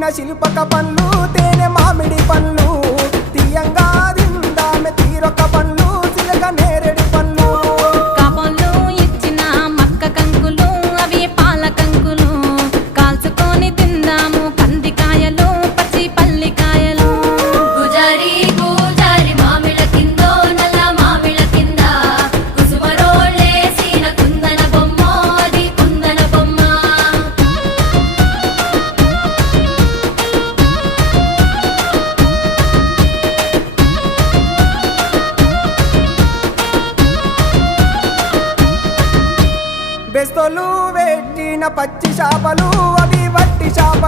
పెట్టిన శిల్పక పండ్లు తేనె మామిడి పండ్లు తీయంగా దిందామె తీరొక పండ్లు చిలక నేరేడు పండ్లు కాబోళ్ళు ఇచ్చిన మక్క కంకులు అవి పాల కంకులు కాల్చుకొని తిందాము కందికాయలు పచ్చి పల్లికాయలు గుజారి గుజారి మామిళ్ళ కిందో నల్ల మామిళ్ళ కింద కుసుమరోళ్ళేసిన కుందన బొమ్మ అది కుందన బొమ్మ బెస్తలు పెట్టిన పచ్చి చేపలు అవి వట్టి చేపలు